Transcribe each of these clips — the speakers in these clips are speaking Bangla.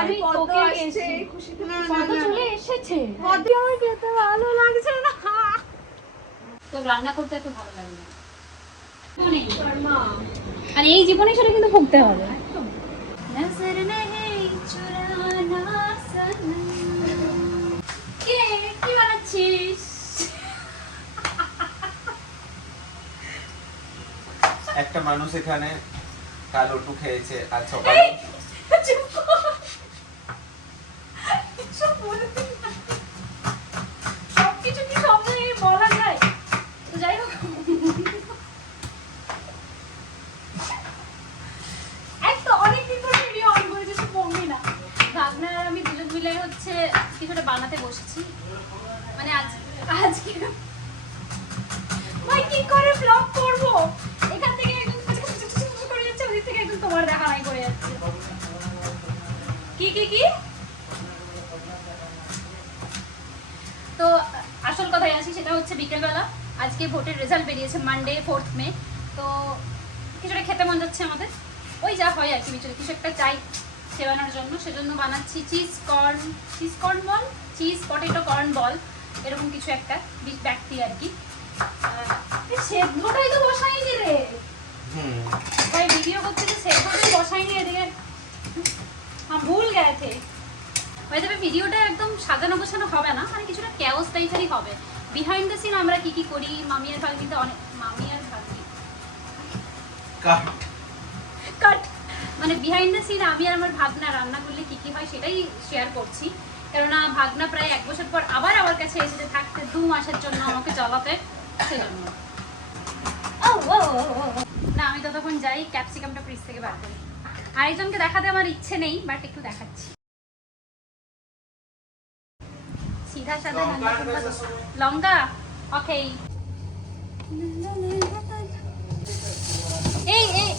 আমি তোকে এসে খুশিতে কত চলে এসেছে কত আমার খেতে ভালো লাগছে না তো রান্না করতে এত ভালো লাগে না আর এই জীবনে সেটা কিন্তু ভুগতে হবে নজর নেই চুরানা সনম কে কি বানাচ্ছিস একটা মানুষ এখানে কাল ওটু খেয়েছে আর সকালে সবকিছু কি সব জায়গায় বলা যায় তো যাই হোক একটা অনেকদিন ধরে ভিডিও অন করেছি সে বলবি না ভাবনা আর আমি দুজন মিলে হচ্ছে কিছুটা বানাতে বসেছি মানে আজকে ভাই কি করে ব্লগ করব এখান থেকে একদম করে যাচ্ছে ওদিক থেকে একদম তোমার দেখা নাই করে যাচ্ছে কি তো আসল কথায় আসি সেটা হচ্ছে বিকেলবেলা আজকে ভোটের রেজাল্ট বেরিয়েছে মানডে 4th মে তো কিছুটা খেতে মন যাচ্ছে আমাদের ওই যা হয় আর কি বিচলে কিছু একটা চাই সেবানোর জন্য সেজন্য বানাচ্ছি cheese corn ball cheese potato corn ball এরকম কিছু একটা ব্যক্তি আর কি সেদ্ধটাই তো বসাইনি রে ভাই ভিডিও করতে তো সেদ্ধটাই বসাইনি এদিকে ভুল গেছে ভাই তবে ভিডিওটা একদম সাজানো গোছানো হবে না মানে কিছুটা ক্যাওস টাইপেরই হবে বিহাইন্ড দ্য সিন আমরা কি করি মামি আর ভাগ্নিতে অনেক মামি আর ভাগ্নি কাট মানে বিহাইন্ড দ্য সিন আমি আর আমার ভাগনা রান্না করলে কি হয় সেটাই শেয়ার করছি কেননা ভাগনা প্রায় 1 বছর পর আবার আমার কাছে এসেছে থাকতে 2 মাসের জন্য আমাকে চালাতে সেজন্য না আমি ততক্ষণ যাই ক্যাপসিকামটা ফ্রিজ থেকে বার করি আরেকজনকে দেখাতে আমার ইচ্ছে নেই বাট একটু দেখাচ্ছি सीधा साधा लौंगा ओके এই এই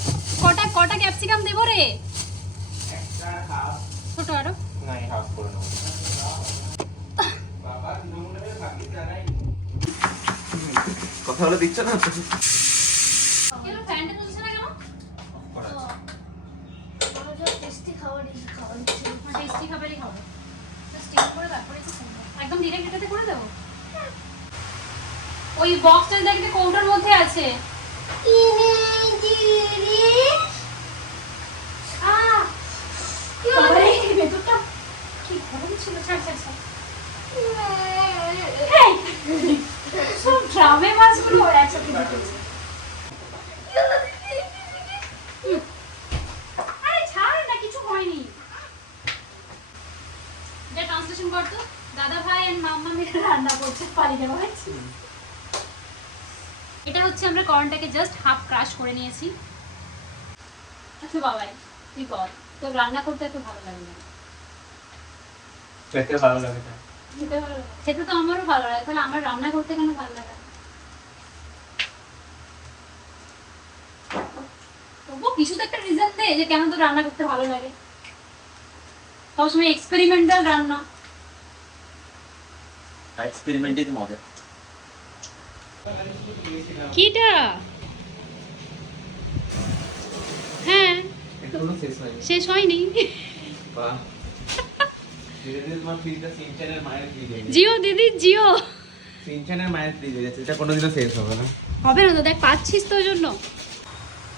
কটা ক্যাপসিকাম দেব রে ছোট আরো নাই হাফ করে নাও বাবা দিনমনে ভাবি জানাই কথা বলে দিচ্ছ না তো কেন ফ্যানটা চলছে না কেন টেস্টি খাবারই টেস্টি খাবারই খাবো স্টিম করে তারপরে একদম ডিরেক্ট এটাতে করে দেবো ওই বক্সটা দেখতে কৌটার মধ্যে আছে ভেতরটা কি গরম ছিল ছাড় সব ড্রামে মাছগুলো একসাথে দিতেছে আরে ছাড় না কিছু হয়নি এটা ট্রান্সলেশন করতো দাদা ভাই এন্ড মাম্মা মিলে রান্না করছে পালিয়ে যাওয়া হয়েছে এটা হচ্ছে আমরা কর্নটাকে জাস্ট হাফ ক্রাশ করে নিয়েছি আচ্ছা বাবাই তুই বল তো রান্না করতে এত ভালো লাগে না খেতে ভালো লাগে না খেতে তো আমারও ভালো লাগে তাহলে আমার রান্না করতে কেন ভালো লাগে তবুও কিছু তো একটা রিজন দে যে কেন তো রান্না করতে ভালো লাগে সবসময় এক্সপেরিমেন্টাল রান্না এক্সপেরিমেন্টই মজা কিটা হ্যাঁ এখনো শেষ হয়নি বাহ ধীরে ধীরে তোমার ফ্রিজটা সিনচানের মায়ের ফ্রিজ হয়ে গেছে জিও দিদি জিও সিনচানের মায়ের ফ্রিজ হয়ে গেছে এটা কোনোদিনও শেষ হবে না হবে না তো দেখ পাচ্ছিস তোর জন্য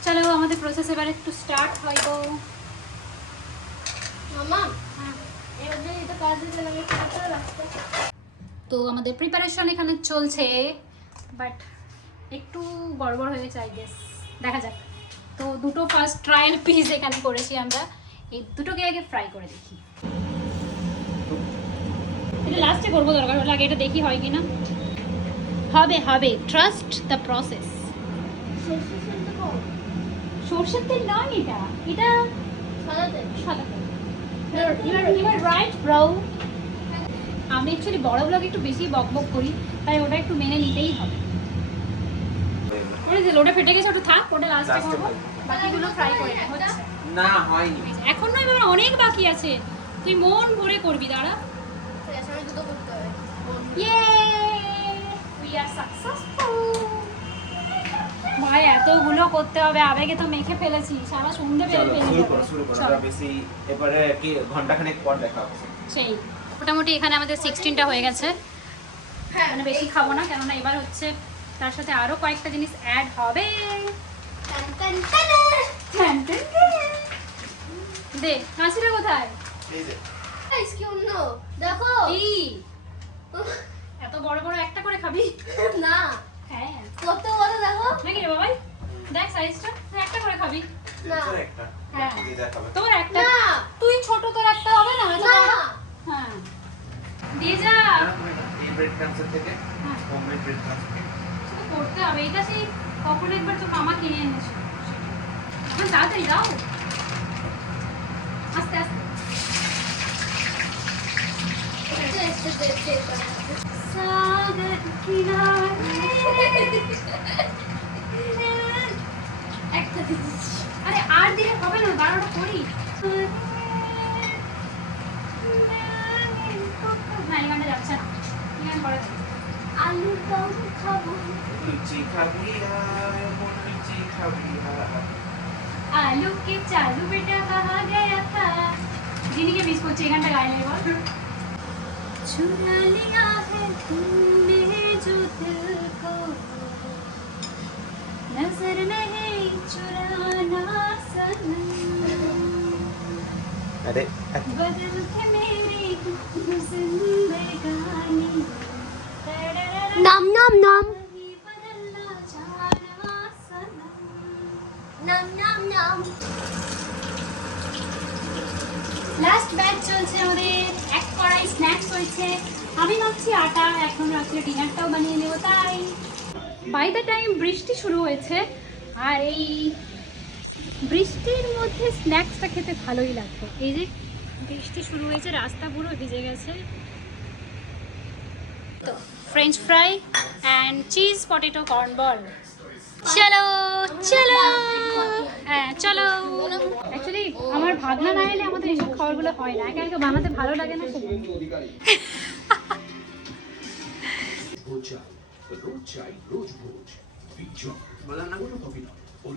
চলো আমাদের প্রসেস এবার একটু স্টার্ট হয় গো মামা এবার এটা কাজে লাগে কাটা রাস্তা তো আমাদের প্রিপারেশন এখানে চলছে বাট একটু গড়বড় হয়েছে আই গেস দেখা যাক তো দুটো ফার্স্ট ট্রায়াল পিস এখানে করেছি আমরা এই দুটোকে আগে ফ্রাই করে দেখি এটা লাস্টে করবো দরকার হলে আগে এটা দেখি হয় কি না হবে ট্রাস্ট দ্য প্রসেস সরষের তেল নয় এটা সাদা ইউ আর রাইট ব্রো আমি অ্যাকচুয়ালি বড় ব্লগ একটু বেশি বকবক করি তাই ওটা একটু মেনে নিতেই হবে ওটা ফেটে গেছে ওটা থাক ওটা লাস্টে করবো বাকিগুলো ফ্রাই করে হচ্ছে না হয়নি এখন নয় বাবা অনেক বাকি আছে তুই মন ভরে করবি দাঁড়া আমি দুটো করতে হবে ইয়ে উই আর সাকসেসফুল ভাই এতগুলো করতে হবে, আবেগে তো মেখে ফেলেছি, সারা সন্ধে চলো ফেলে শুরু করো শুরু করো চলো। বেশি এবারে কি ঘন্টাখানেক পর দেখা হবে। সেই মোটামুটি এখানে আমাদের 16টা হয়ে গেছে, মানে বেশি খাবো না, কেননা এবার হচ্ছে তার সাথে আরো কয়েকটা জিনিস অ্যাড হবে। দে কাঁচিটা কোথায়? এই যে কি অন্য দেখো কি এত বড় বড় একটা করে খাবি? না হ্যাঁ কত বড় দেখো নাকি রে বাবাই, দেখ সাইজটা, একটা করে খাবি? না তো একটা হ্যাঁ দিয়ে যা খাবে। তোর একটা, না তুই ছোট, তোর একটা হবে না? না হ্যাঁ দিয়ে যা। এই ব্রেড ক্রামসের থেকে হ্যাঁ হোমমেড ব্রেড ক্রামস সেটা করতে হবে, এটা সেই কখন একবার তো মামা কিনে এনেছিল। এখন তাড়াতাড়ি দাও, আস্তে আস্তে। সাগর কিনারে একটা দিচ্ছি আরে আর দিলে হবে না, 12টা করি না, এই গানটা যাচ্ছে না, এই গান করা যাবে। আলুর দম খাবো লুচি খাবি আয় মন লুচি খাবি আয়। आलू के चालू बेटा कहा गया था, जिन्हीं के बीच पहुंचे घंटा गायने के बाद चुरा लिया है तुमने जो दिल को, नजर नहीं चुराना सनम, अरे बदल के मेरी जिंदगानी নাম নাম নাম नहीं बदलना चाहना सनम। নাম নাম নাম লাস্ট ব্যাচ চলছে আমাদের, এক কড়াই স্ন্যাক্স হয়েছে। আমি ভাবছি আটা এখন রাত্রে ডিনারটাও বানিয়ে নেবো, তাই বাই দ্য টাইম বৃষ্টি শুরু হয়েছে, আর এই বৃষ্টির মধ্যে স্ন্যাক্সটা খেতে ভালোই লাগবে। এই যে বৃষ্টি শুরু হয়েছে, রাস্তা পুরো ভিজে গেছে। তো French fry and cheese potato corn ball, চলো চলো, হ্যাঁ চলো। অ্যাকচুয়ালি আমার ভাগনা না এলে আমাদের এইসব খাবারগুলো হয় না, একা একা বানাতে ভালো লাগে না সেটা। বললাম না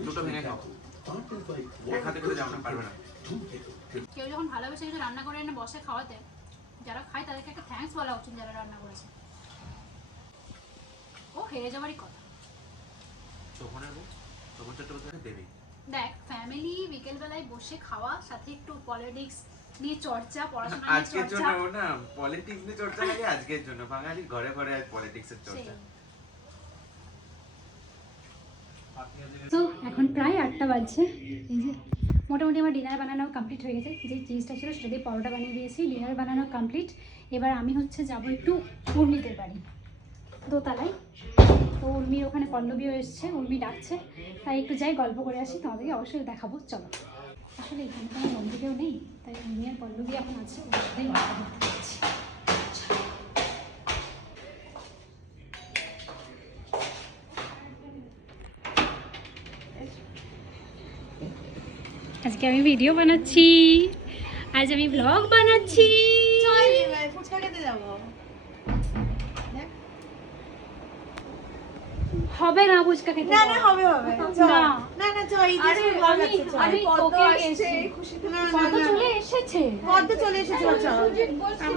দুটো ভেঙে খাও, এক হাতে করে যাও না, পারবে না। কেউ যখন ভালোবেসে কিছু রান্না করে এনে বসে খাওয়াতে, যারা খায় তাদেরকে একটা থ্যাঙ্কস বলা উচিত, যারা রান্না করেছে। ও হেরে যাওয়ারই কথা। তখন চট্টোপাধ্যায় দেবেই। দেখ ফ্যামিলি বিকেলবেলায় বসে খাওয়া, সাথে একটু পলিটিক্স নিয়ে চর্চা, পড়াশোনা নিয়ে আজকের চর্চা। জন্য না পলিটিক্স নিয়ে চর্চা লাগে, আজকের জন্য বাঙালি ঘরে ঘরে পলিটিক্স এর চর্চা। তো এখন প্রায় 8টা বাজছে। এই যে মোটামুটি আমার ডিনার বানানো কমপ্লিট হয়ে গেছে, যে চিজটা ছিল সেটা দিয়ে পরোটা বানিয়ে দিয়েছি, ডিনার বানানো কমপ্লিট। এবার আমি হচ্ছে যাবো একটু উর্মিদের বাড়ি দোতলায়। তো উর্মির ওখানে পল্লবীও এসছে, উর্মি ডাকছে, তাই একটু যাই গল্প করে আসি, তোমাদেরকে অবশ্যই দেখাবো। চলো, আসলে এখানে কোনো বন্ধু কেউ নেই, তাই উর্মি আর পল্লবী এখন আছে, ওর সাথেই গল্প করতে যাচ্ছি। আজকে আমি ভিডিও বানাচ্ছি, আজ আমি ব্লগ বানাচ্ছি। ফুচকা খেতে যাবো হবে না ফুচকা খেতে, না না হবে হবে না না না চল এই যে ভালো লাগছে চল আমি তোকে গেছি, না কত চলে এসেছে, কত চলে এসেছে চল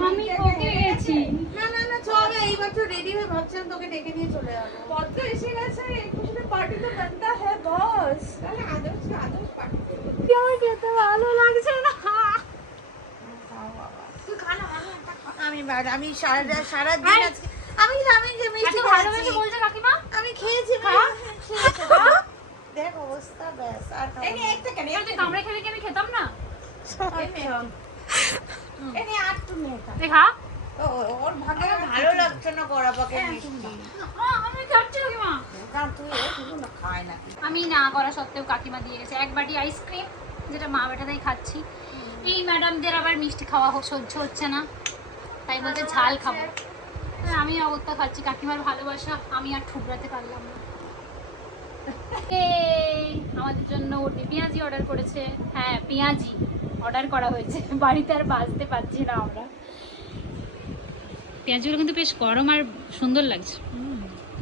আমি তোকে গেছি। না না না চল এইবার তো রেডি হয়ে ভাবছিলাম তোকে ডেকে নিয়ে চলে যাবো পদ্ম এসে গেছে খুশিতে পার্টি তো বানতা है বস তাহলে আদর্শ পার্টি আমার খেতে ভালো লাগছে না। তুই খানা আমি সারা দিন আজকে আমি যে এত মিষ্টি ভালোবেসে খাচ্ছি বলছে কাকিমা, আমি খেয়েছি খা। দেখ অবস্থা ব্যাস আর এই একটা কেন তুই কামড়ে খেলে কি আমি খেতাম না? এনে আর তুমি এটা দেখা ওর ভাগে ভালো লাগছে না করা পাকে মিষ্টি আমি খাচ্ছি কাকিমা। কারণ তুই এগুলো না খায় না আমি না করা সত্ত্বেও কাকিমা দিয়ে গেছে এক বাটি আইসক্রিম, যেটা মা বেটাতেই খাচ্ছি। এই ম্যাডামদের আবার মিষ্টি খাওয়া সহ্য হচ্ছে না, তাই বলছে ঝাল খাবো। আর আমি অবস্থা খাচ্ছি, কাকিমার ভালোবাসা আমি আর ঠুকরাতে পারলাম না। আমাদের জন্য উর্মি পেঁয়াজি অর্ডার করেছে, হ্যাঁ পেঁয়াজি অর্ডার করা হয়েছে, বাড়িতে আর বাজতে পারছি না আমরা। পেঁয়াজগুলো কিন্তু বেশ গরম আর সুন্দর লাগছে,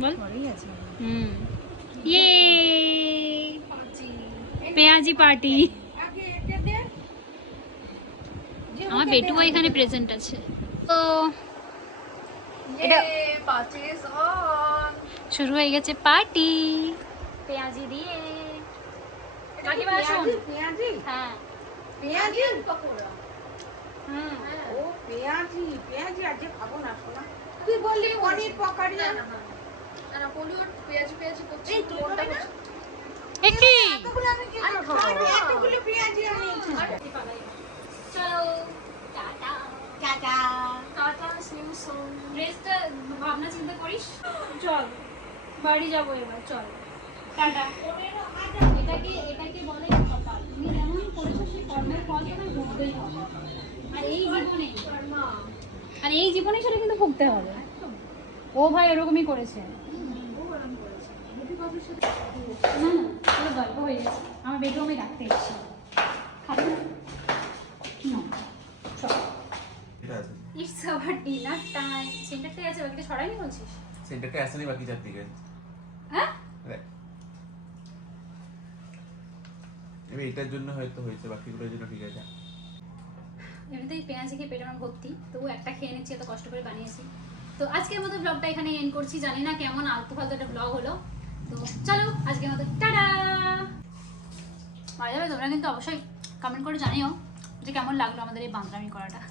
বল। ঘরেই আছে ইয়ে পেঁয়াজি পার্টি। আমার বেটুও এখানে প্রেজেন্ট আছে। তো এটা শুরু হয়ে গেছে পার্টি পেঁয়াজি দিয়ে। কাকিমা আসুন। পেঁয়াজি হ্যাঁ পেঁয়াজি হুম ও পেঁয়াজি পেঁয়াজি আজকে খাবো না শোনা। তুই বললি পনির পকোড়ি না না পলিউড পেঁয়াজি পেঁয়াজি করছে এই তুই বলবি না একই এতগুলো আমি কি করব আমি এতগুলো পেঁয়াজি আনিয়েছি চলো tata tata tata see soon. ড্রেসটা ভাবনা চিন্তা করিস। চল বাড়ি যাবো এবার, চল টাটা। এটাকে বলে কপাল। তুমি যেমন করেছো সেই কর্মের ফল তোমার ভুগতেই হবে। আর এই জীবনে সেটা কিন্তু ভুগতে হবে। ও ভাই এরকমই করেছে। না পুরো গল্প হয়ে গেছে। আমার বেডরুমে রাখতে এসেছি। খাবি না? না চল। এটা আছে ইটস আওয়ার ডিনার টাইম। সেন্টারটাই আছে, বাকিটা সরাইনি বলছিস? সেন্টারটা আসেনি বাকি চারদিকে হ্যাঁ এবার এটার জন্য হয়তো হয়েছে, বাকিগুলোর জন্য ঠিক আছে। এমনিতেই পেঁয়াজি খেয়ে পেট আমার ভর্তি, তবু একটা খেয়ে নিচ্ছি, এত কষ্ট করে বানিয়েছি। তো আজকের মতো ব্লগটা এখানে এন্ড করছি। জানি না কেমন আলতু ফালতু একটা ব্লগ হলো। তো চলো আজকের মতো টাটা। মারা যাবে, তোমরা কিন্তু অবশ্যই কমেন্ট করে জানিও যে কেমন লাগলো আমাদের এই বান্দরামি করাটা।